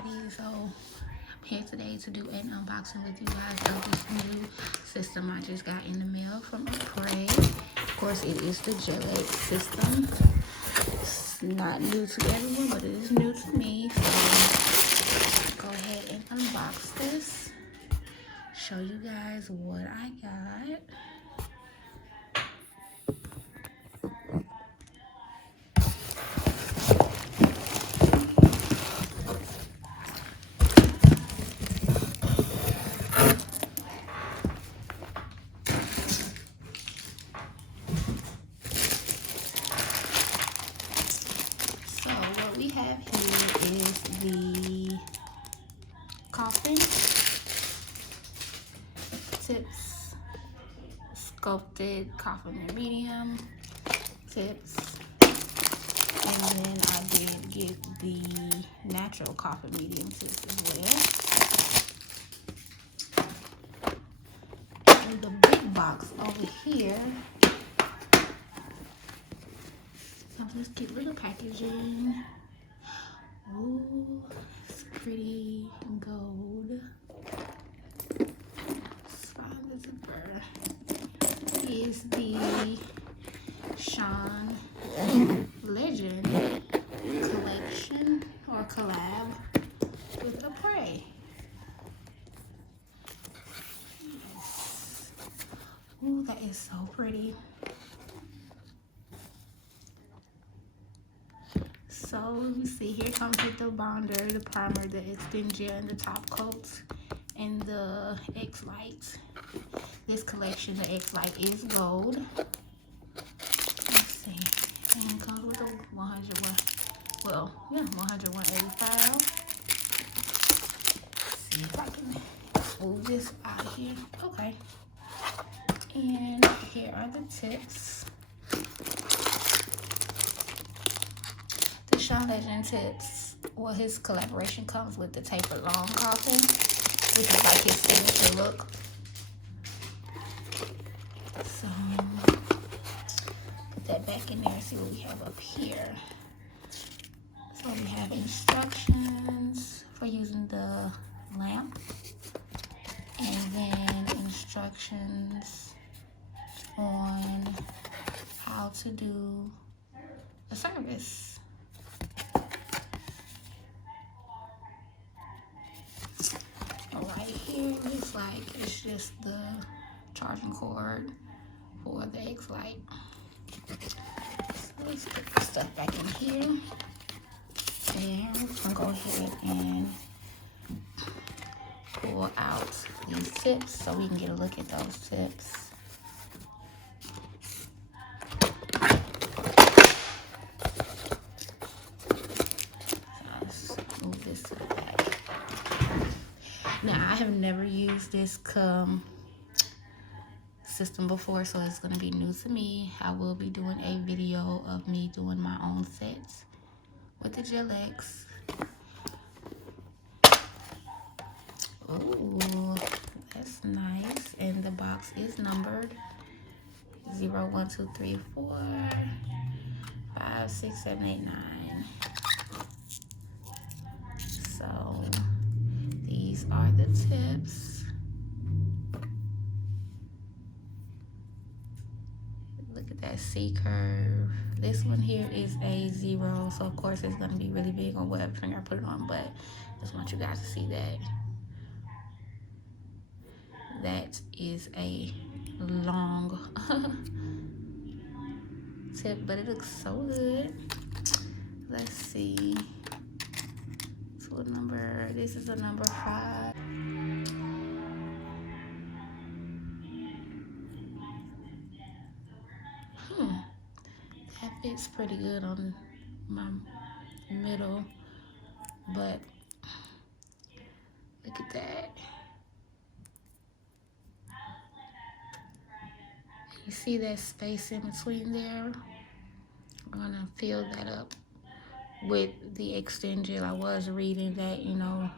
everybody. So I'm here today to do an unboxing with you guys of this new system I just got in the mail from Apres. Of course, it is the gel system. It's not new to everyone, but it is new to me. So go ahead and unbox this. Show you guys what I got. So what we have here is the coffin tips, sculpted coffin medium tips, and then I did get the natural coffin medium tips as well. And the big box over here comes this cute little packaging. Ooh, it's pretty gold. Let's find the zipper. Is the Chaun Legend collection or collab with Apres. Yes. Ooh, that is so pretty. So you see here comes with the bonder, the primer, the extend gel, and the top coats, and the X light. This collection, the X light is gold. Let's see, and it comes with a 101. Well, yeah, 185. Let's see if I can move this out of here. Okay. And here are the tips. The Chaun Legend tips. Well, his collaboration comes with the tapered long coffin, which is like his signature look. So put that back in there. See what we have up here. So we have instructions for using the lamp, and then instructions on how to do a service. Right here looks like it's just the charging cord for the X light. So let's put the stuff back in here. And we're gonna go ahead and pull out these tips so we can get a look at those tips. Let's move this to the back. Now, I have never used this system before, so it's going to be new to me. I will be doing a video of me doing my own sets with the Gel X. Ooh, that's nice. And the box is numbered 0, 1, 2, 3, 4, 5, 6, 7, 8, 9. So these are the tips. Look at that C curve. This one here is a 0, so of course it's going to be really big on whatever finger I put it on, but I just want you guys to see that. That is a long tip, but it looks so good. Let's see. So what number? This is a number 5. That fits pretty good on my middle, but look at that. You see that space in between there? I'm gonna fill that up with the extend gel. I was reading that, you know,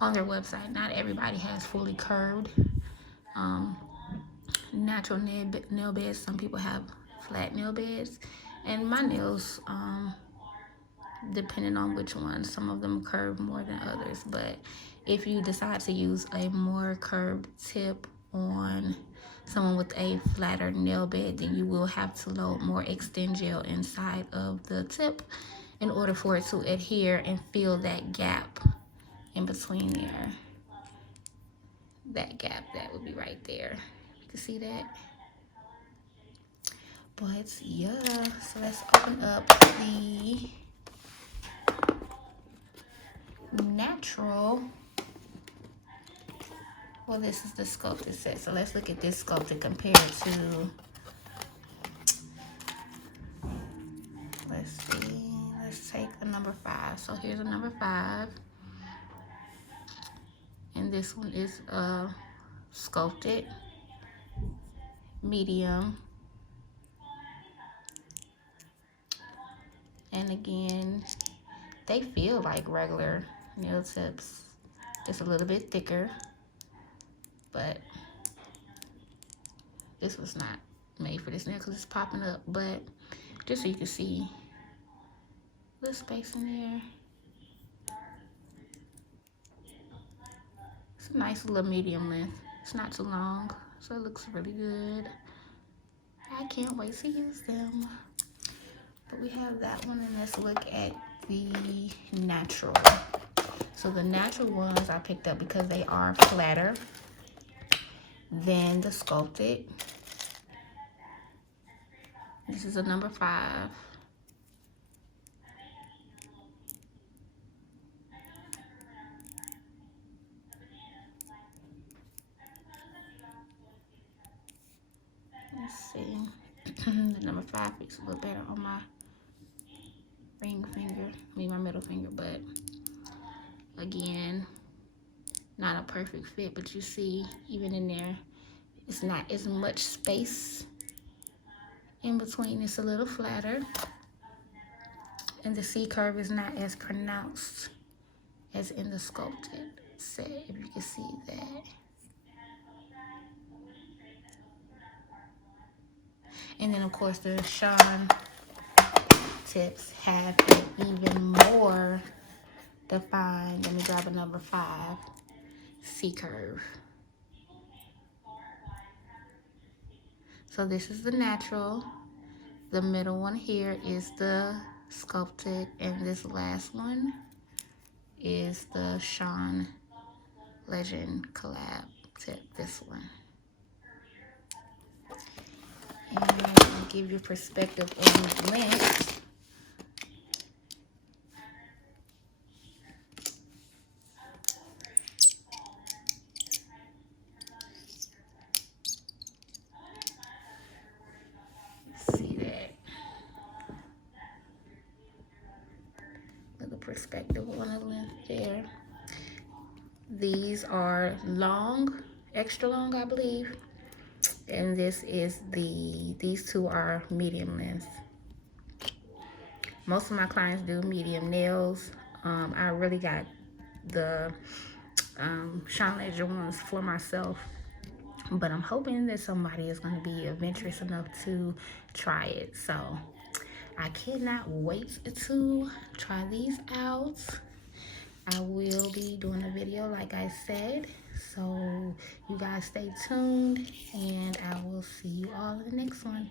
on their website, not everybody has fully curved natural nail beds. Some people have flat nail beds, and my nails depending on which one. Some of them curve more than others, but if you decide to use a more curved tip on someone with a flatter nail bed, then you will have to load more extend gel inside of the tip in order for it to adhere and fill that gap in between there. That gap, that would be right there. You can see that. But yeah, so let's open up the natural. Well, this is the sculpted set. So let's look at this sculpted compared to, let's see, let's take a number 5. So here's a number 5. And this one is sculpted, medium. And again, they feel like regular nail tips, just a little bit thicker. But this was not made for this nail because it's popping up. But just so you can see the space in there. It's a nice little medium length. It's not too long, so it looks really good. I can't wait to use them. But we have that one, and let's look at the natural. So the natural ones I picked up because they are flatter than the sculpted. This is a number 5. Let's see. The number 5 fits a little better on my ring finger. I mean my middle finger, but again, not a perfect fit, but you see even in there, it's not as much space in between. It's a little flatter, and the C curve is not as pronounced as in the sculpted set, if you can see that. And then of course the Chaun tips have an even more defined, let me grab a number 5, C curve. So this is the natural. The middle one here is the sculpted, and this last one is the Chaun Legend collab tip, this one. And I'll give you perspective on length. See that? Little perspective on the length there. These are long, extra long, I believe. And this is these two are medium length. Most of my clients do medium nails. I really got the Chaun Legend ones for myself, but I'm hoping that somebody is going to be adventurous enough to try it. So I cannot wait to try these out. I will be doing a video like I said, so you guys stay tuned, and I will see you all in the next one.